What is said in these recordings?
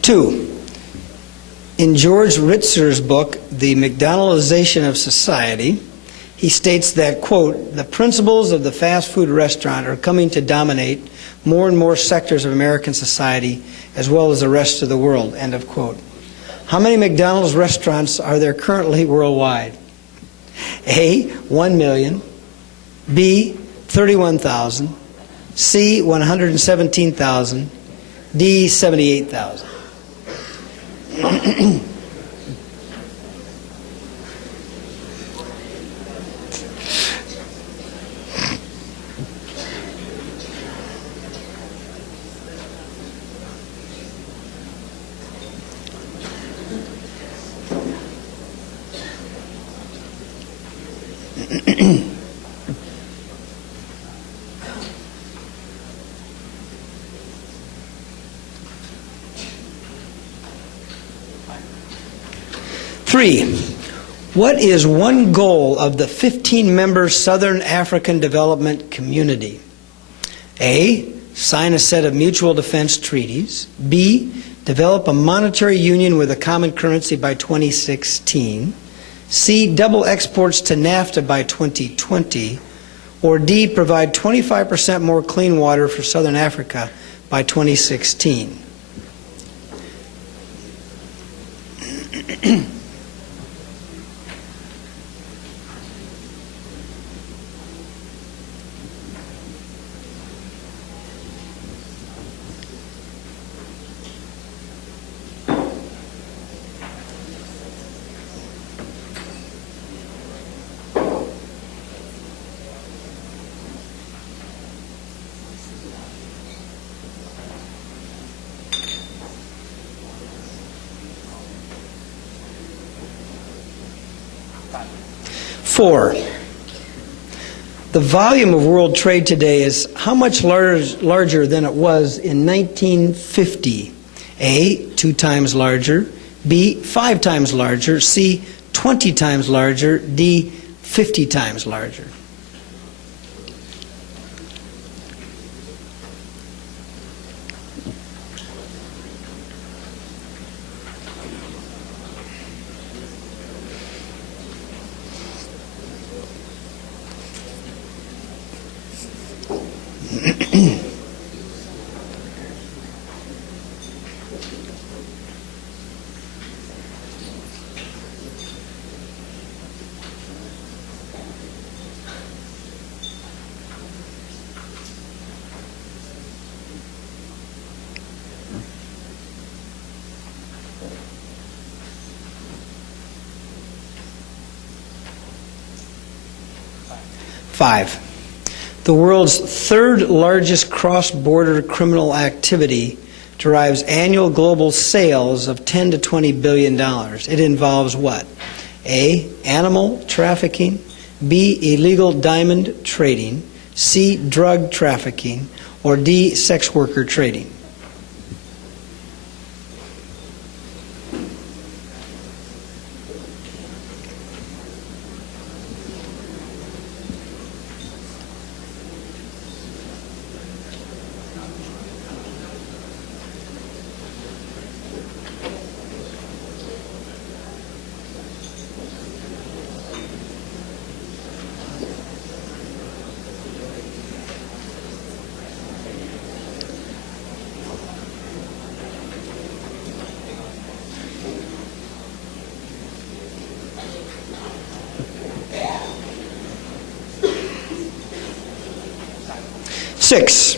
Two, in George Ritzer's book, The McDonaldization of Society, he states that, quote, the principles of the fast food restaurant are coming to dominate more and more sectors of American society as well as the rest of the world, end of quote. How many McDonald's restaurants are there currently worldwide? A, 1 million, B, 31,000, C, 117,000, D, 78,000. Three, what is one goal of the 15-member Southern African Development Community? A, sign a set of mutual defense treaties. B, develop a monetary union with a common currency by 2016. C, double exports to NAFTA by 2020. Or D, provide 25% more clean water for Southern Africa by 2016. Four, the volume of world trade today is how much larger than it was in 1950? A, 2 times larger, B, 5 times larger, C, 20 times larger, D, 50 times larger. Five, the world's third largest cross-border criminal activity derives annual global sales of $10 to $20 billion. It involves what? A, animal trafficking, B, illegal diamond trading, C, drug trafficking, or D, sex worker trading. Six,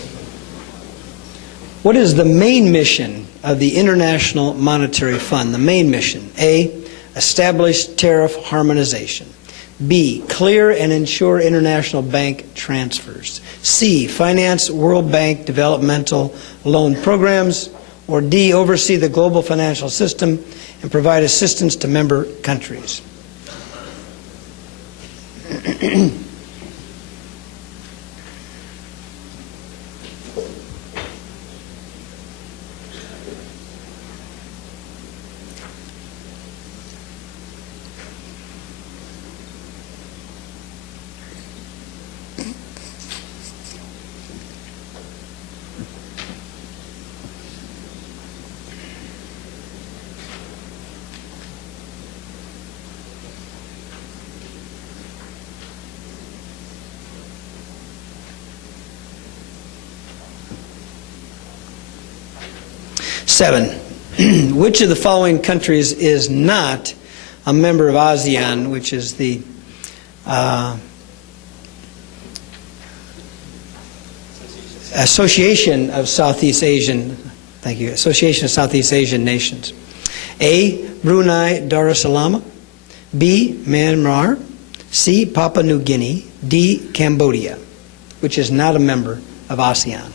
what is the main mission of the International Monetary Fund? The main mission. A, establish tariff harmonization. B, clear and ensure international bank transfers. C, finance World Bank developmental loan programs. Or D, oversee the global financial system and provide assistance to member countries. 7. Which of the following countries is not a member of ASEAN, which is the Association of Southeast Asian, thank you, Association of Southeast Asian Nations? A, Brunei Darussalam, B, Myanmar, C, Papua New Guinea, D, Cambodia, which is not a member of ASEAN.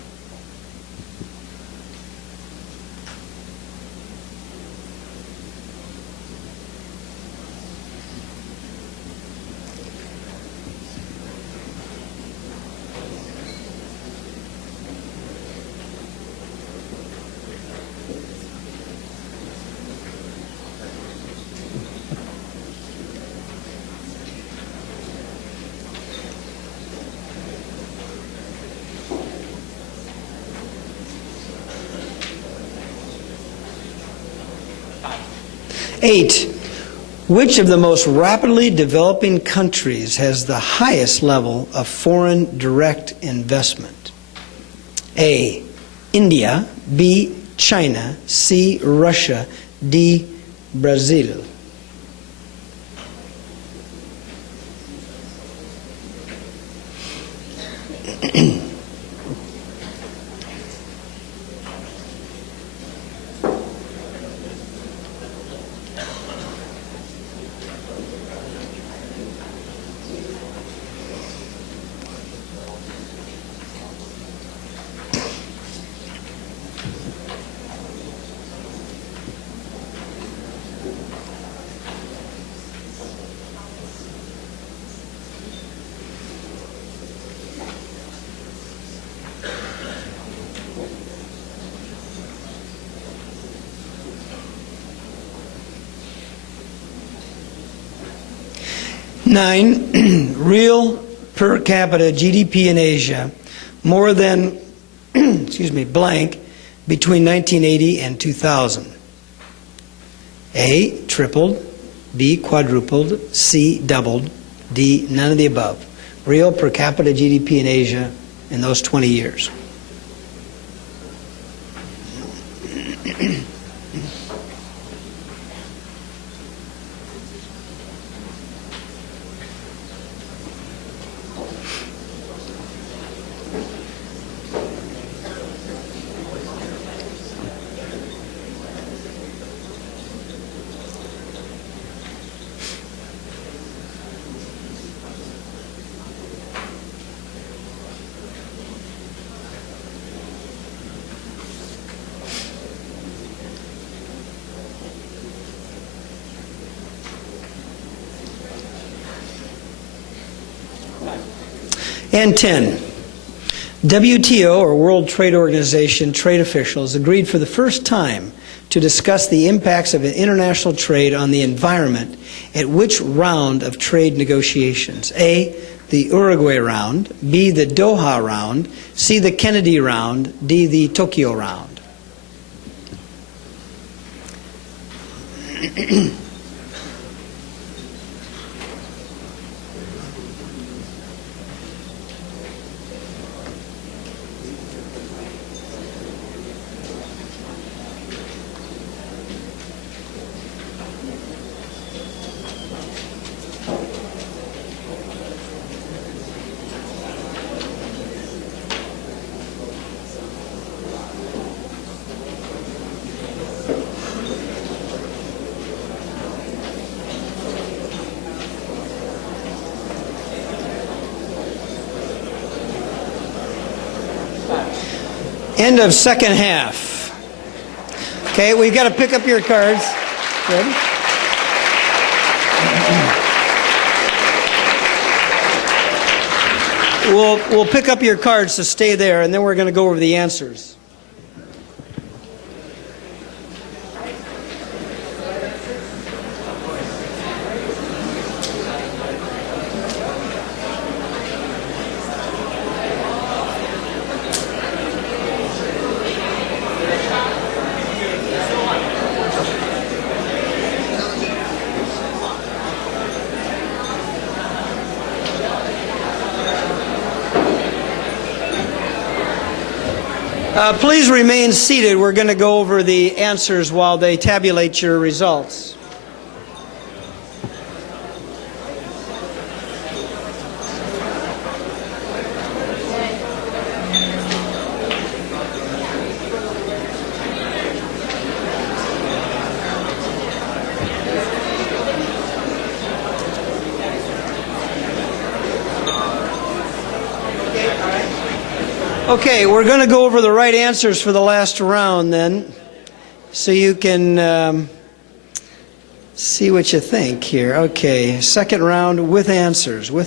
Eight, which of the most rapidly developing countries has the highest level of foreign direct investment? A, India, B, China, C, Russia, D, Brazil. Nine, real per capita GDP in Asia more than, excuse me, blank between 1980 and 2000. A, tripled, B, quadrupled, C, doubled, D, none of the above. Real per capita GDP in Asia in those 20 years. And 10, WTO, or World Trade Organization, trade officials agreed for the first time to discuss the impacts of international trade on the environment at which round of trade negotiations? A, the Uruguay round, B, the Doha round, C, the Kennedy round, D, the Tokyo round. End of second half. Okay, we've got to pick up your cards. Ready? We'll pick up your cards, so stay there, and then we're going to go over the answers. Please remain seated. We're going to go over the answers while they tabulate your results. Okay, we're going to go over the right answers for the last round then, so you can see what you think here. Okay, second round with answers, All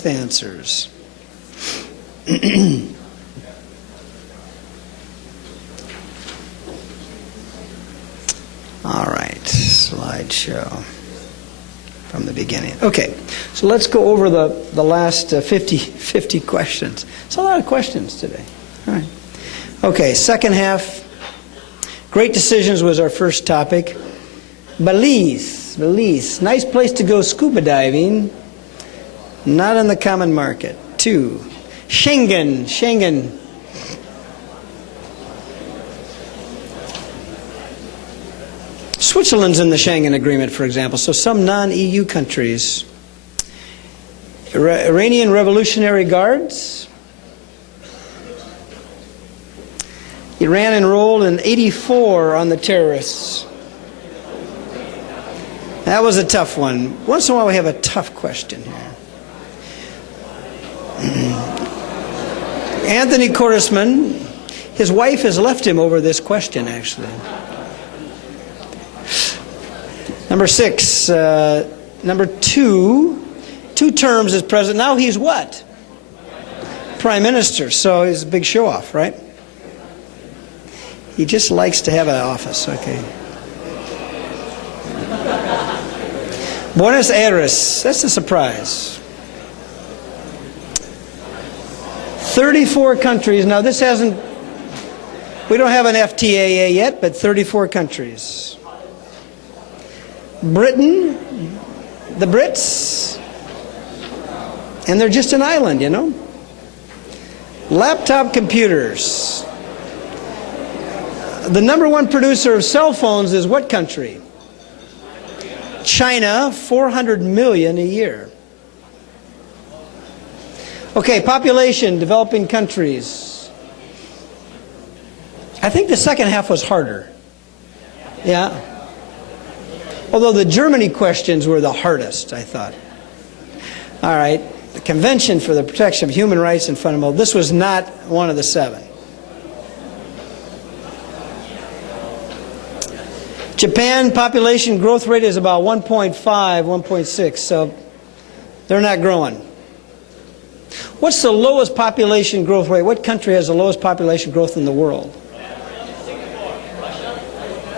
right, slideshow from the beginning. Okay, so let's go over the last 50 questions. It's a lot of questions today. All right. Okay, second half. Great decisions was our first topic. Belize. Nice place to go scuba diving. Not in the common market. 2. Schengen. Switzerland's in the Schengen Agreement, for example, so some non-EU countries. Iranian Revolutionary Guards. Iran enrolled in 84 on the terrorists. That was a tough one. Once in a while we have a tough question here. Anthony Korsman, his wife has left him over this question, actually. Number 6, number 2 terms as president. Now he's what? Prime Minister, so he's a big show-off, right? He just likes to have an office, okay. Buenos Aires, that's a surprise. 34 countries. Now this hasn't, we don't have an FTAA yet, but 34 countries. Britain, the Brits, and they're just an island, you know. Laptop computers. The number 1 producer of cell phones is what country? China, 400 million a year. Okay, population, developing countries. I think the second half was harder. Yeah. Although the Germany questions were the hardest, I thought. All right, the Convention for the Protection of Human Rights and Fundamental. This was not one of the 7. Japan population growth rate is about 1.5, 1.6, so they're not growing. What's the lowest population growth rate? What country has the lowest population growth in the world?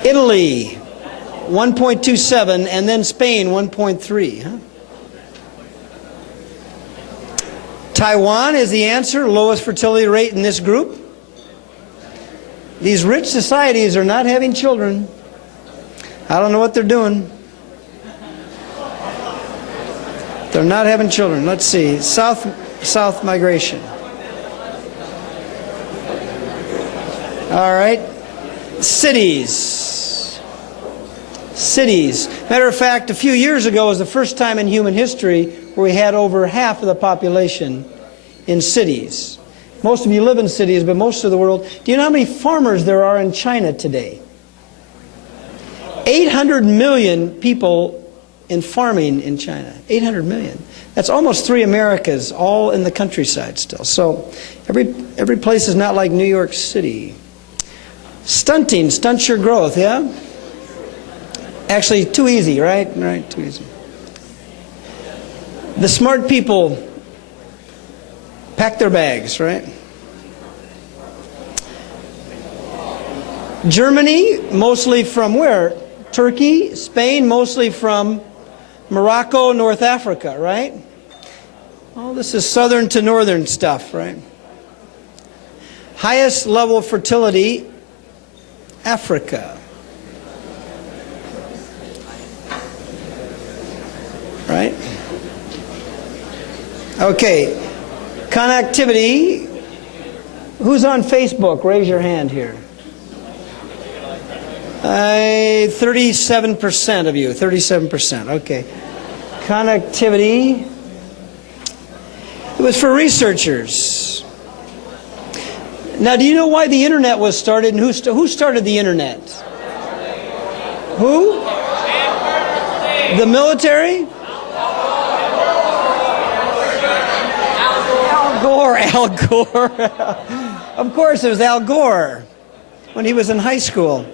Italy, 1.27, and then Spain, 1.3. Huh? Taiwan is the answer, lowest fertility rate in this group. These rich societies are not having children. I don't know what they're doing. They're not having children. Let's see. South migration. All right. Cities. Matter of fact, a few years ago was the first time in human history where we had over half of the population in cities. Most of you live in cities, but most of the world. Do you know how many farmers there are in China today? 800 million people in farming in China. 800 million. That's almost 3 Americas, all in the countryside still. So every place is not like New York City. Stunting, stunts your growth, yeah? Actually, too easy, right? Right, too easy. The smart people pack their bags, right? Germany, mostly from where? Turkey, Spain, mostly from Morocco, North Africa, right? All this is southern to northern stuff, right? Highest level of fertility, Africa. Right? Okay. Connectivity. Who's on Facebook? Raise your hand here. 37% of you. 37%. Okay. Connectivity. It was for researchers. Now, do you know why the internet was started, and who started the internet? Who? The military? Al Gore. Of course, it was Al Gore when he was in high school.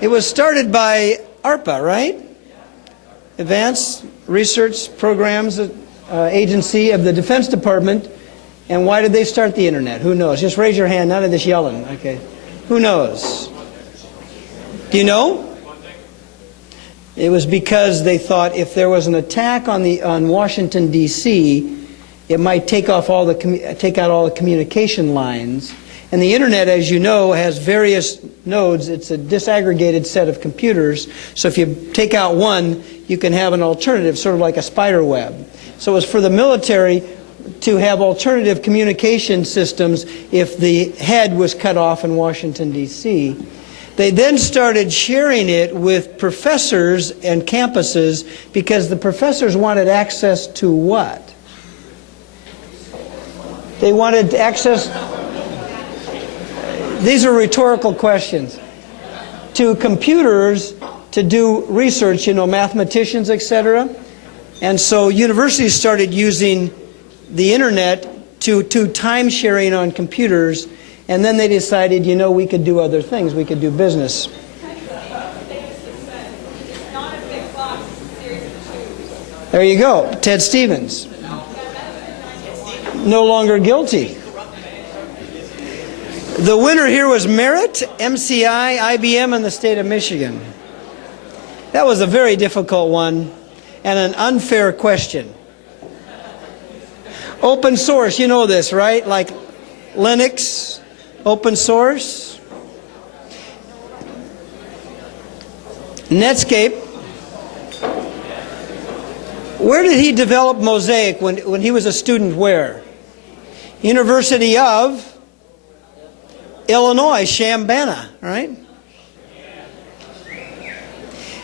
It was started by ARPA, right? Advanced Research Programs Agency of the Defense Department. And why did they start the internet? Who knows? Just raise your hand. None of this yelling. Okay. Who knows? Do you know? It was because they thought if there was an attack on Washington D.C., it might take out all the communication lines. And the internet, as you know, has various nodes. It's a disaggregated set of computers. So if you take out one, you can have an alternative, sort of like a spider web. So it was for the military to have alternative communication systems if the head was cut off in Washington, D.C. They then started sharing it with professors and campuses because the professors wanted access to what? They wanted access, these are rhetorical questions, to computers to do research, you know, mathematicians, etc. And so universities started using the internet to time sharing on computers, and then they decided, you know, we could do other things. We could do business. There you go, Ted Stevens. No longer guilty. The winner here was Merit, MCI, IBM, and the state of Michigan. That was a very difficult one and an unfair question. Open source, you know this, right? Like Linux, open source. Netscape. Where did he develop Mosaic when he was a student? Where? University of Illinois, Chambana, right?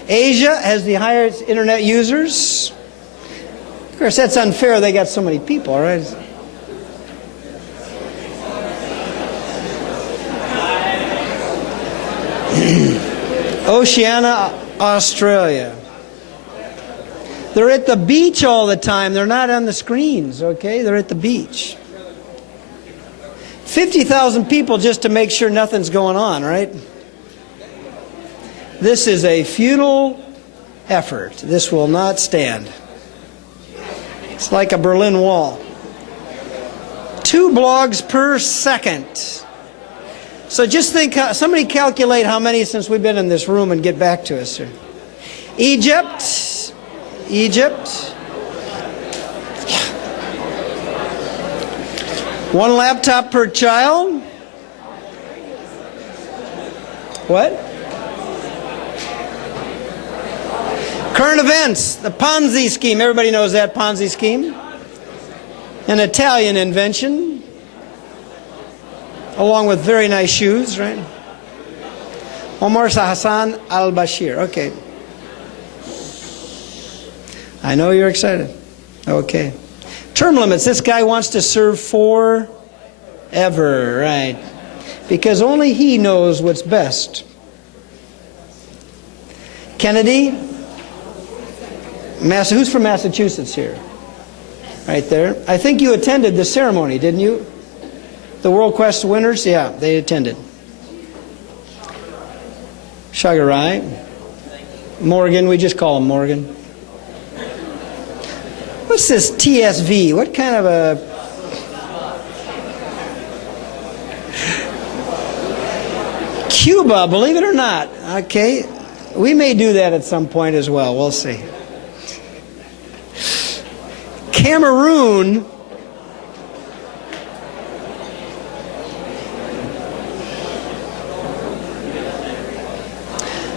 Asia has the highest internet users. Of course, that's unfair. They got so many people, right? Oceania, Australia. They're at the beach all the time. They're not on the screens, okay? They're at the beach. 50,000 people just to make sure nothing's going on, right? This is a futile effort. This will not stand. It's like a Berlin Wall. 2 blogs per second. So just think, somebody calculate how many since we've been in this room and get back to us here. Egypt. Egypt. 1 laptop per child. What? Current events. The Ponzi scheme. Everybody knows that Ponzi scheme. An Italian invention. Along with very nice shoes, right? Omar Hassan al-Bashir. Okay. I know you're excited. Okay. Term limits. This guy wants to serve forever, right? Because only he knows what's best. Kennedy. Who's from Massachusetts here? Right there. I think you attended the ceremony, didn't you? The World Quest winners? Yeah, they attended. Shagarai. Morgan, we just call him Morgan. What's this TSV? What kind of a... Cuba, believe it or not. Okay. We may do that at some point as well. We'll see. Cameroon.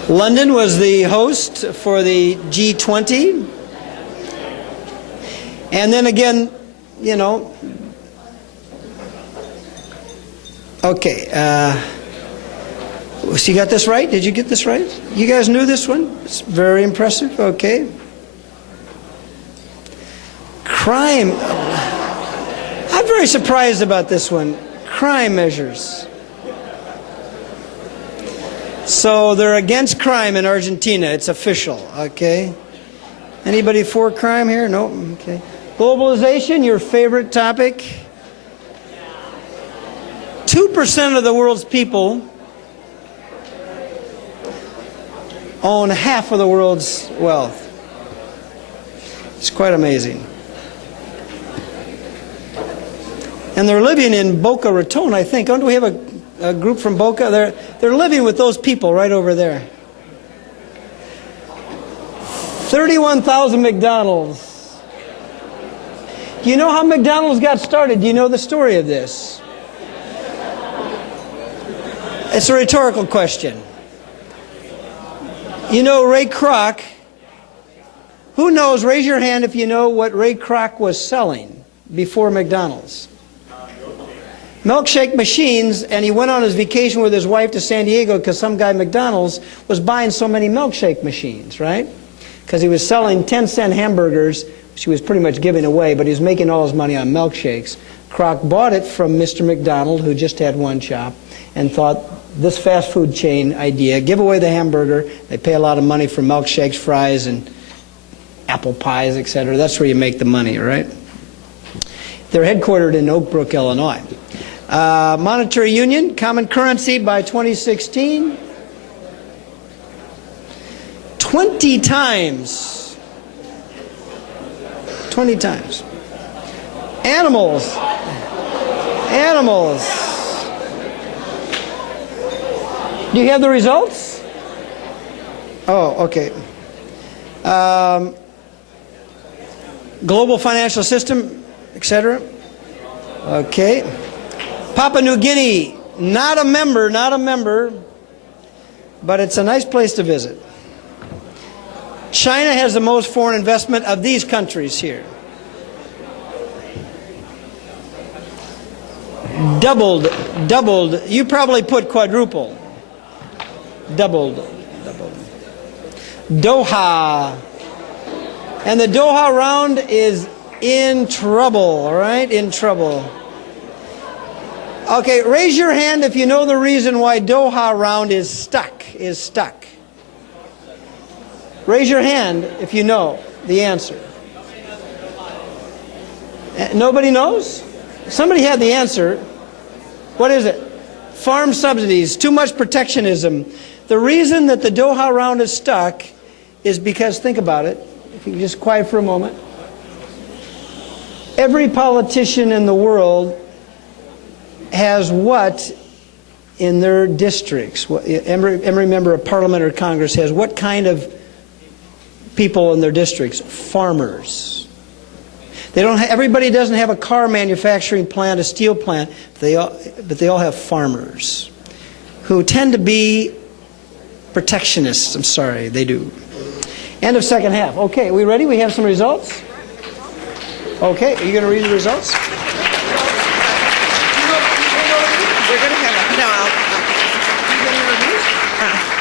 London was the host for the G20. And then again, you know, okay. So you got this right? Did you get this right? You guys knew this one? It's very impressive. Okay. Crime. I'm very surprised about this one. Crime measures. So they're against crime in Argentina. It's official. Okay. Anybody for crime here? No? Okay. Globalization, your favorite topic. 2% of the world's people own half of the world's wealth. It's quite amazing. And they're living in Boca Raton, I think. Don't we have a group from Boca? They're living with those people right over there. 31,000 McDonald's. Do you know how McDonald's got started? Do you know the story of this? It's a rhetorical question. You know Ray Kroc. Who knows? Raise your hand if you know what Ray Kroc was selling before McDonald's. Milkshake machines, and he went on his vacation with his wife to San Diego because some guy at McDonald's was buying so many milkshake machines, right? Because he was selling 10-cent hamburgers, which he was pretty much giving away, but he was making all his money on milkshakes. Kroc bought it from Mr. McDonald, who just had one shop, and thought, this fast food chain idea, give away the hamburger, they pay a lot of money for milkshakes, fries, and apple pies, etc. That's where you make the money, right? They're headquartered in Oak Brook, Illinois. Monetary Union, common currency by 2016. 20 times. 20 times. Animals. Animals. Do you have the results? Oh, okay. Global financial system, etc. Okay. Papua New Guinea, not a member, but it's a nice place to visit. China has the most foreign investment of these countries here. Doubled. You probably put quadruple. Doubled. Doha. And the Doha round is in trouble, all right? In trouble. Okay, raise your hand if you know the reason why Doha round is stuck. Raise your hand if you know the answer. Nobody knows? Somebody had the answer. What is it? Farm subsidies, too much protectionism. The reason that the Doha round is stuck is because, think about it, if you just quiet for a moment. Every politician in the world has what in their districts? Every member of Parliament or Congress has what kind of people in their districts? Farmers. They don't. Everybody doesn't have a car manufacturing plant, a steel plant. But they all have farmers who tend to be protectionists. I'm sorry, they do. End of second half. Okay, we ready? We have some results. Okay, are you going to read the results?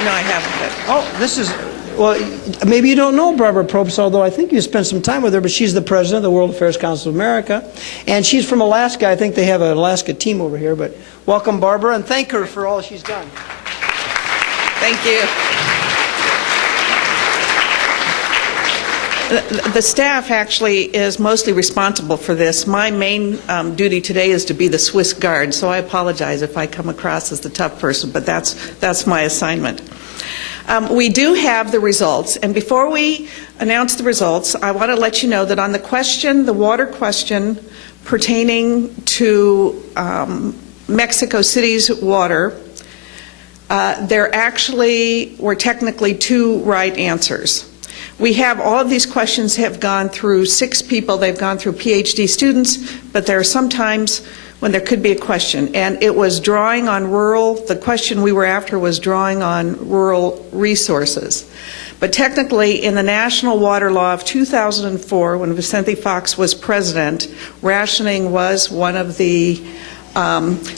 No, I haven't. Oh, this is, well, maybe you don't know Barbara Probst, although I think you spent some time with her, but she's the president of the World Affairs Council of America, and she's from Alaska. I think they have an Alaska team over here, but welcome, Barbara, and thank her for all she's done. Thank you. The staff actually is mostly responsible for this. My main duty today is to be the Swiss guard, so I apologize if I come across as the tough person, but that's my assignment. We do have the results, and before we announce the results, I want to let you know that on the question, the water question pertaining to Mexico City's water, There actually were technically 2 right answers. We have all of these questions have gone through 6 people. They've gone through PhD students, but there are some times when there could be a question. And it was drawing on the question we were after was drawing on rural resources. But technically, in the National Water Law of 2004, when Vicente Fox was president, rationing was one of the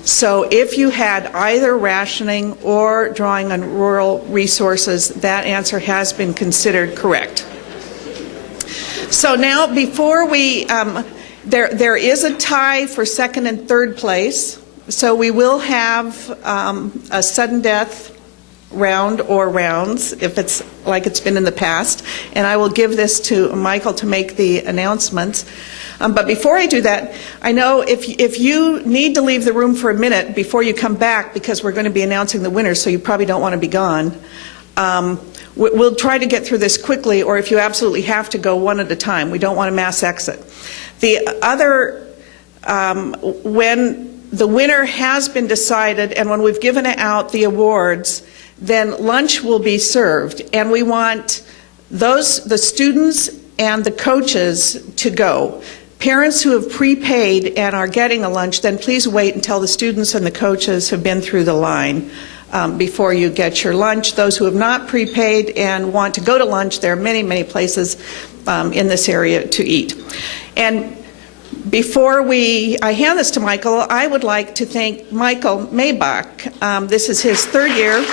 so if you had either rationing or drawing on rural resources, that answer has been considered correct. So now, before we, there is a tie for second and third place. So we will have a sudden death round or rounds, if it's like it's been in the past. And I will give this to Michael to make the announcements. But before I do that, I know if you need to leave the room for a minute before you come back, because we're going to be announcing the winners, so you probably don't want to be gone, we'll try to get through this quickly, or if you absolutely have to go, one at a time. We don't want a mass exit. The other, when the winner has been decided and when we've given out the awards, then lunch will be served. And we want the students and the coaches to go. Parents who have prepaid and are getting a lunch, then please wait until the students and the coaches have been through the line before you get your lunch. Those who have not prepaid and want to go to lunch, there are many, many places in this area to eat. And before I hand this to Michael, I would like to thank Michael Maybach. This is his 3rd year.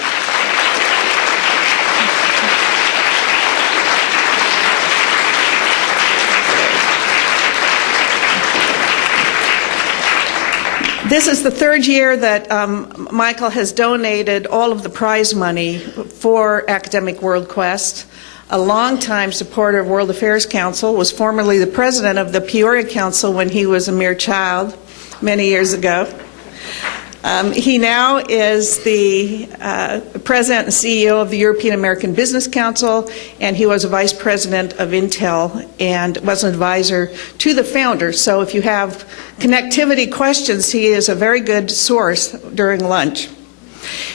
This is the 3rd year that Michael has donated all of the prize money for Academic World Quest. A longtime supporter of World Affairs Council, was formerly the president of the Peoria Council when he was a mere child many years ago. He now is the president and CEO of the European American Business Council, and he was a vice president of Intel and was an advisor to the founder. So if you have connectivity questions, he is a very good source during lunch.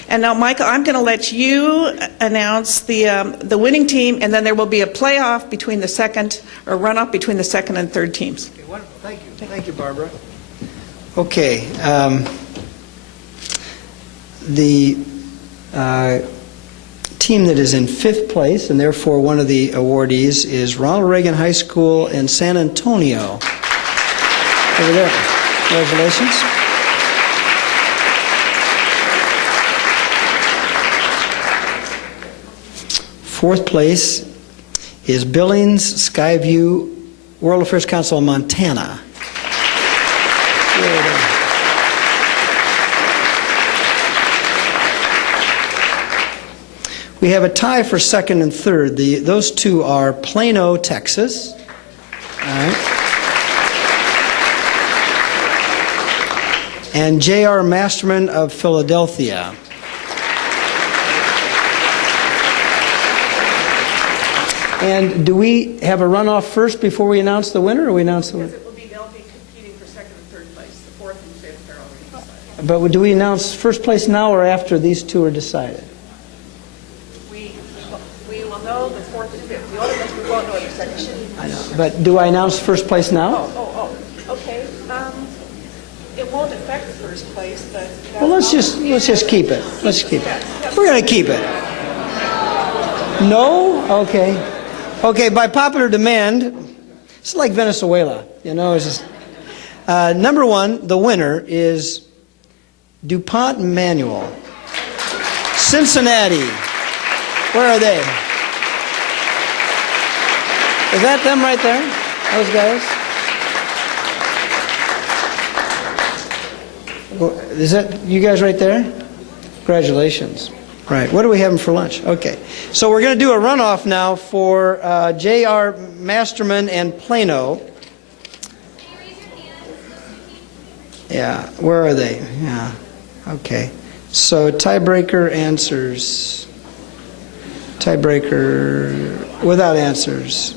And now, Michael, I'm going to let you announce the winning team, and then there will be a playoff between the second, or runoff between the second and third teams. Okay, wonderful. Thank you. Thank you, Barbara. Okay. The team that is in 5th place, and therefore one of the awardees, is Ronald Reagan High School in San Antonio. Over there. Congratulations. Fourth place is Billings Skyview World Affairs Council in Montana. We have a tie for second and third. Those two are Plano, Texas. All right. And J.R. Masterman of Philadelphia. And do we have a runoff first before we announce the winner, or we announce the winner? They'll be competing for second and third place. The 4th and 5th are already decided. But do we announce first place now or after these two are decided? We will know the 4th and 5th. The other ones we won't know the second. I know. But do I announce first place now? Okay. It won't affect the first place, but Well, let's just keep it. Let's keep it. We're going to keep it. No? Okay. Okay, by popular demand, it's like Venezuela, you know. It's just, number 1, the winner is DuPont Manual. Cincinnati. Where are they? Is that them right there? Those guys? Is that you guys right there? Congratulations. Right. What are we having for lunch? Okay. So we're going to do a runoff now for J.R. Masterman and Plano. Yeah. Where are they? Yeah. Okay. So tiebreaker answers. Tiebreaker without answers.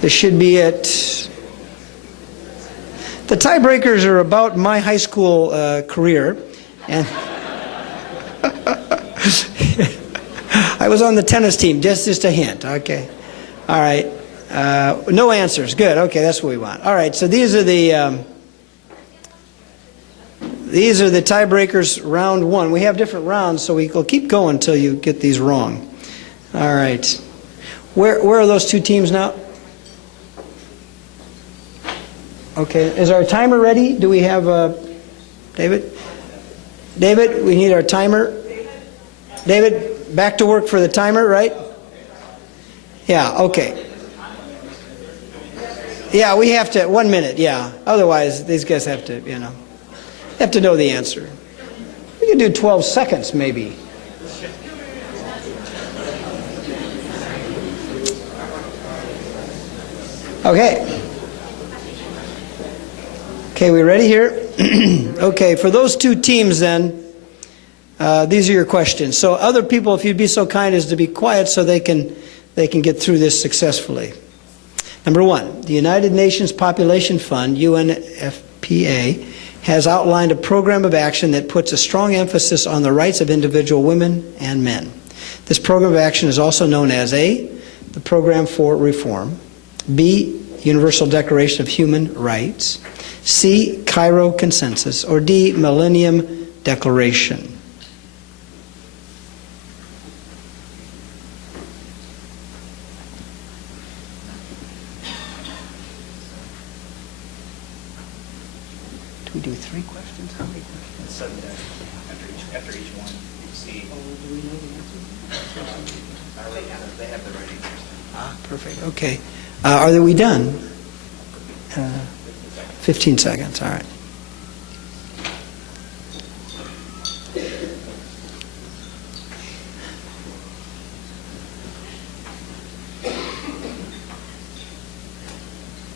This should be at... The tiebreakers are about my high school career. And... I was on the tennis team, just a hint. Okay. All right. No answers. Good. Okay, that's what we want. All right, so these are the tiebreakers, round one. We have different rounds, so we'll keep going until you get these wrong. All right. Where are those two teams now? Okay. Is our timer ready? Do we have David? David, we need our timer. David, back to work for the timer, right? Yeah, okay. Yeah, we have to, 1 minute, yeah. Otherwise, these guys have to, have to know the answer. We can do 12 seconds, maybe. Okay. Okay, we ready here? Okay, for those two teams then, these are your questions. So other people, if you'd be so kind as to be quiet so they can get through this successfully. Number one, the United Nations Population Fund, UNFPA, has outlined a program of action that puts a strong emphasis on the rights of individual women and men. This program of action is also known as A, the Program for Reform, B, Universal Declaration of Human Rights, C, Cairo Consensus, or D, Millennium Declaration. Do we do 3 questions? How many questions? 7 after each one. You see. Oh, do we know the answer? They have the right answers. Ah, perfect. Okay. Are we done? 15 seconds. All right.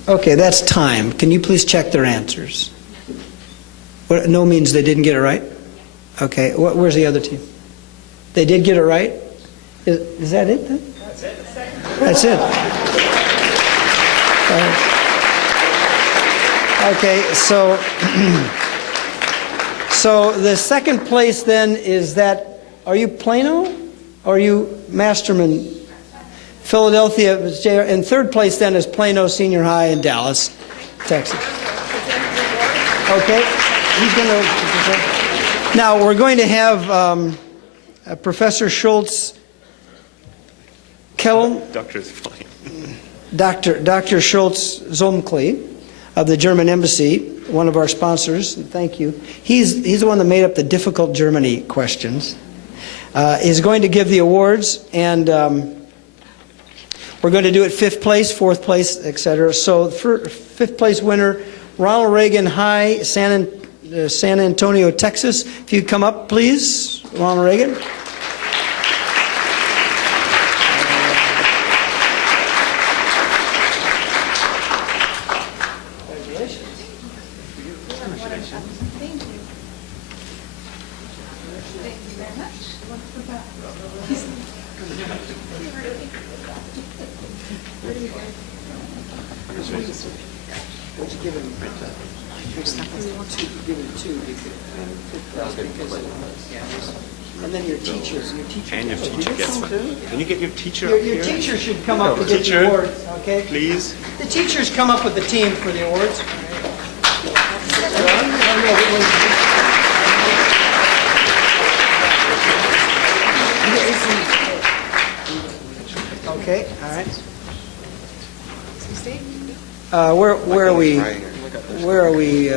Okay, that's time. Can you please check their answers? What, no means they didn't get it right? Okay, where's the other team? They did get it right? Is that it then? That's it. That's it. Okay, so so the second place then is that, are you Plano? Or are you Masterman? Philadelphia, and third place then is Plano Senior High in Dallas, Texas. Okay, he's going to. Now we're going to have Professor Schultz Kellum, Dr. Schultz Zomkli of the German Embassy, one of our sponsors. Thank you. He's the one that made up the difficult Germany questions. Is going to give the awards, and we're going to do it 5th place, 4th place, etc. So, for 5th place winner, Ronald Reagan High, San Antonio, Texas. If you'd come up, please, Ronald Reagan. And then your teacher. And your teacher gets one. Can you get your teacher Your up here? teacher should come up to get the Teacher, awards, okay? please. The teachers come up with the team for the awards. Okay, all right. Where are we? Where are we?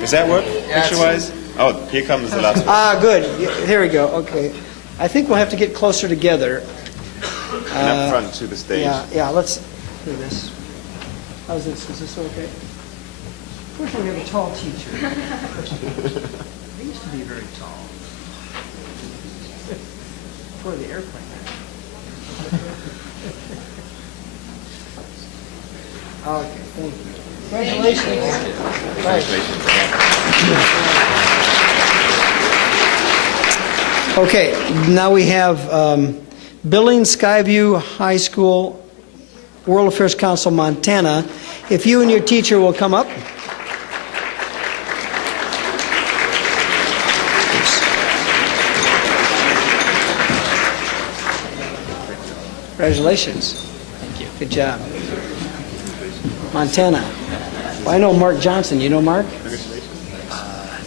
Does that work, picture-wise? Oh, here comes the last one. Ah, good. Here we go. Okay. I think we'll have to get closer together. And up front to the stage. Yeah, let's do this. How's this? Is this okay? Fortunately, we have a tall teacher. They used to be very tall. Before the airplane. Okay, thank you. Congratulations. Congratulations. Okay, now we have Billings Skyview High School, World Affairs Council, Montana. If you and your teacher will come up. Congratulations. Thank you. Good job. Montana. Well, I know Mark Johnson. You know Mark?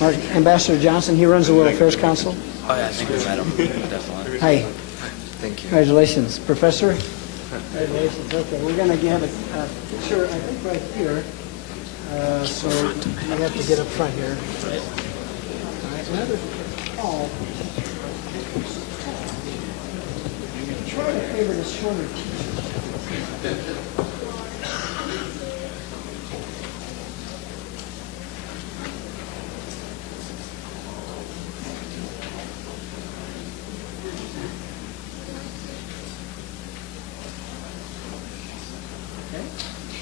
Mark, Ambassador Johnson, he runs the World Affairs Council. Oh, yeah, I think we met him, definitely. Hi. Thank you. Congratulations. Professor? Congratulations. Okay, we're going to have a picture, I think, right here. So you have to get up front here. All right, another call. Try to favor the shorter teacher.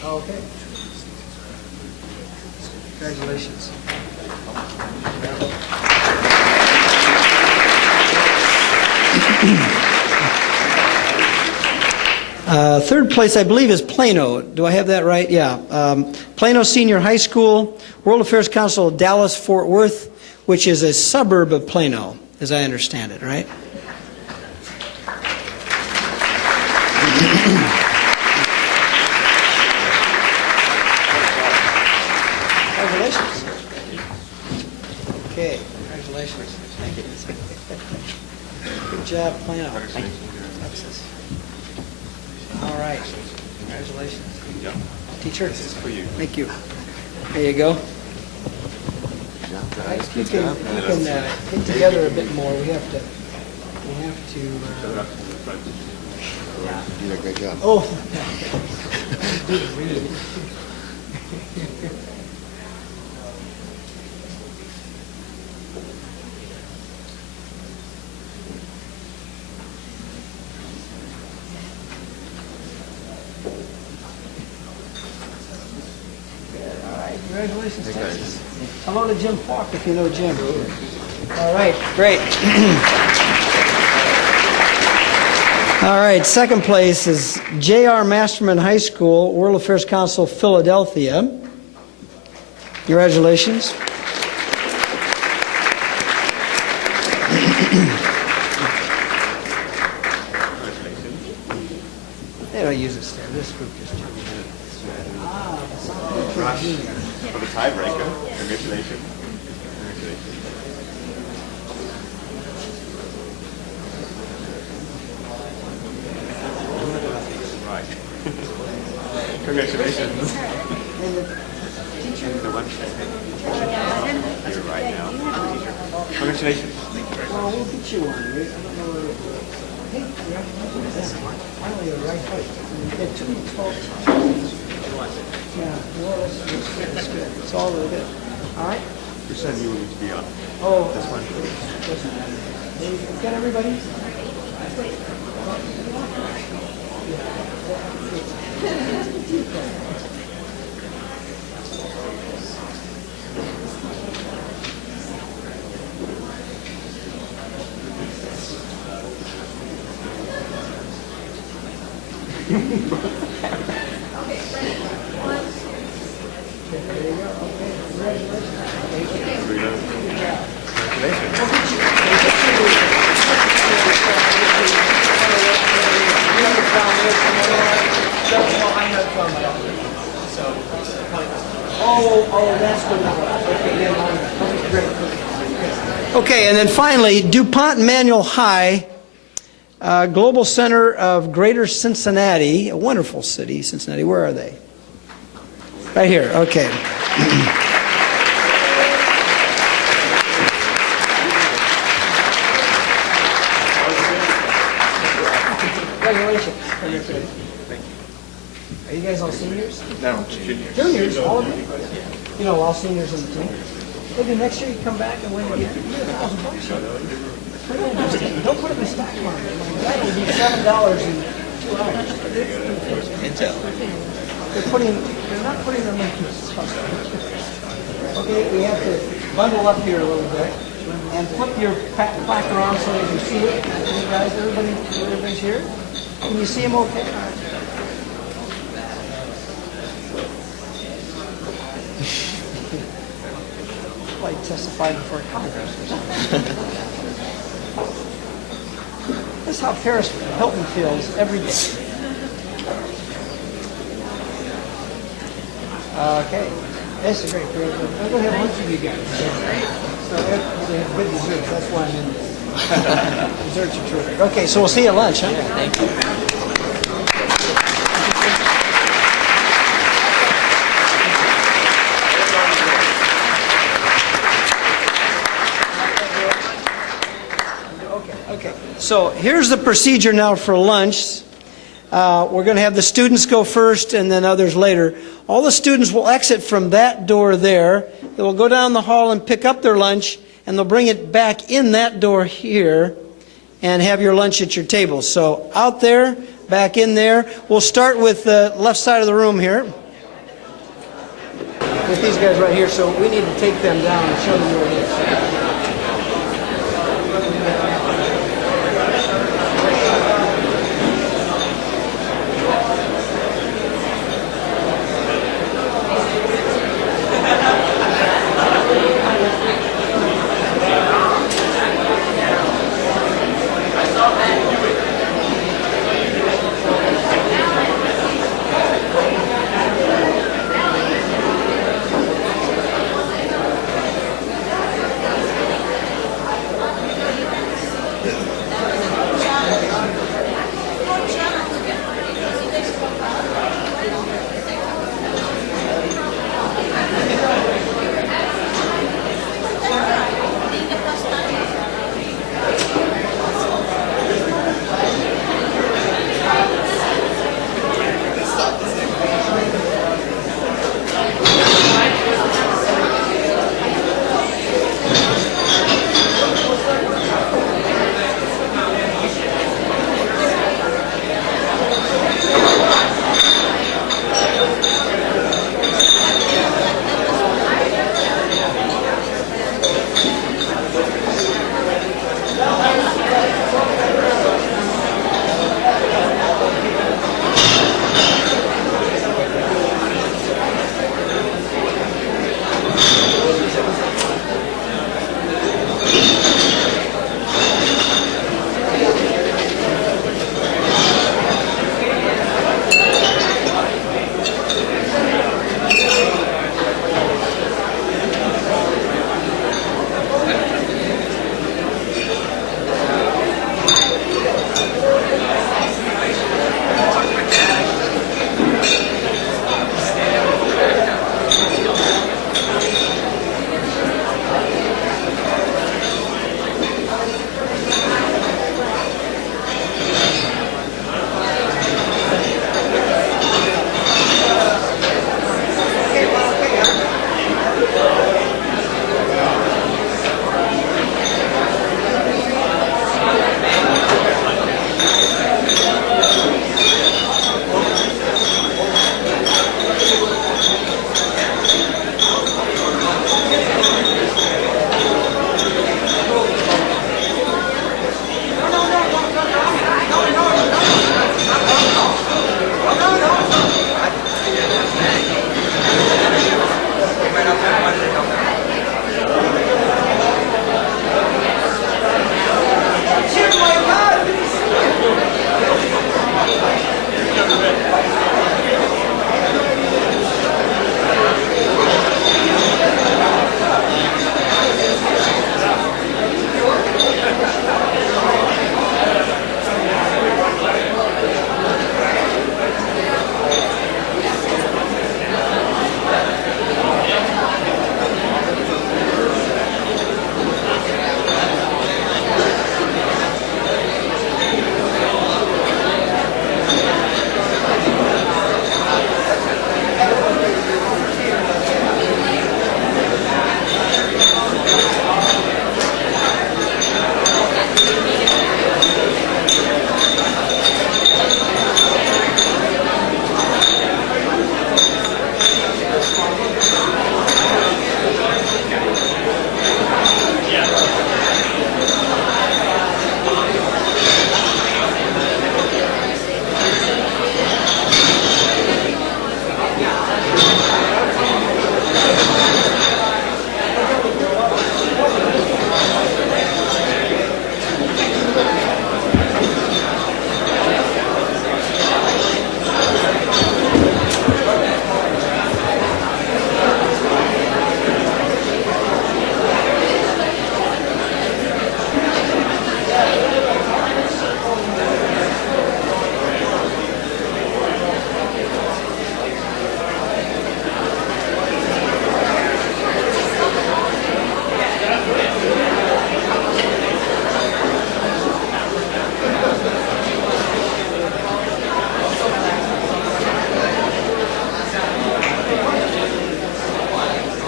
Okay. Congratulations. Third place, I believe, is Plano. Do I have that right? Yeah. Plano Senior High School, World Affairs Council of Dallas-Fort Worth, which is a suburb of Plano, as I understand it, right? Congratulations. Okay, congratulations. Thank you. Good job, Plano. Thank you. All right. Congratulations. Teacher? This is for you. Thank you. There you go. Right, you can get together a bit more. We have to. Yeah. You did a great job. Oh. Did read. Congratulations, Texas. Hello to Jim Falk, if you know Jim. All right, great. All right, second place is J.R. Masterman High School, World Affairs Council, Philadelphia. Congratulations. They don't use this there. This group just jumped in. For the tiebreaker. Congratulations. Right. Congratulations. The one you're right now. Congratulations. Well, we'll get you one. I don't know where it is. Hey, finally, you're right. You get 2 12. Yeah, no, that's good. It's all really good. All right? Which side do you want me to be on? Oh, This one. doesn't matter. Got everybody? Okay, and then finally, DuPont Manual High, Global Center of Greater Cincinnati, a wonderful city, Cincinnati. Where are they? Right here, okay. Congratulations. Thank you. Are you guys all seniors? No, junior. Juniors, all of you? You know, all seniors in the team. Maybe next year you come back and win again. You get $1,000. Put it in this thing. Don't put it in the stock market. That will be $7 in 2 hours. Intel. They're not putting them in stuff. Okay, we have to bundle up here a little bit and flip your plaque around so you can see it. Okay, guys, everybody's here. Can you see them okay? Like testified before Congress or something. This is how Paris Hilton feels every day. Okay. This is great. I'm going to have lunch with you guys. So they have good desserts. That's why I'm in this. Desserts are terrific. Okay, so we'll see you at lunch, huh? Thank you. Okay. So here's the procedure now for lunch. We're going to have the students go first and then others later. All the students will exit from that door there. They will go down the hall and pick up their lunch, and they'll bring it back in that door here and have your lunch at your table. So out there, back in there. We'll start with the left side of the room here. With these guys right here, so we need to take them down and show them where it is.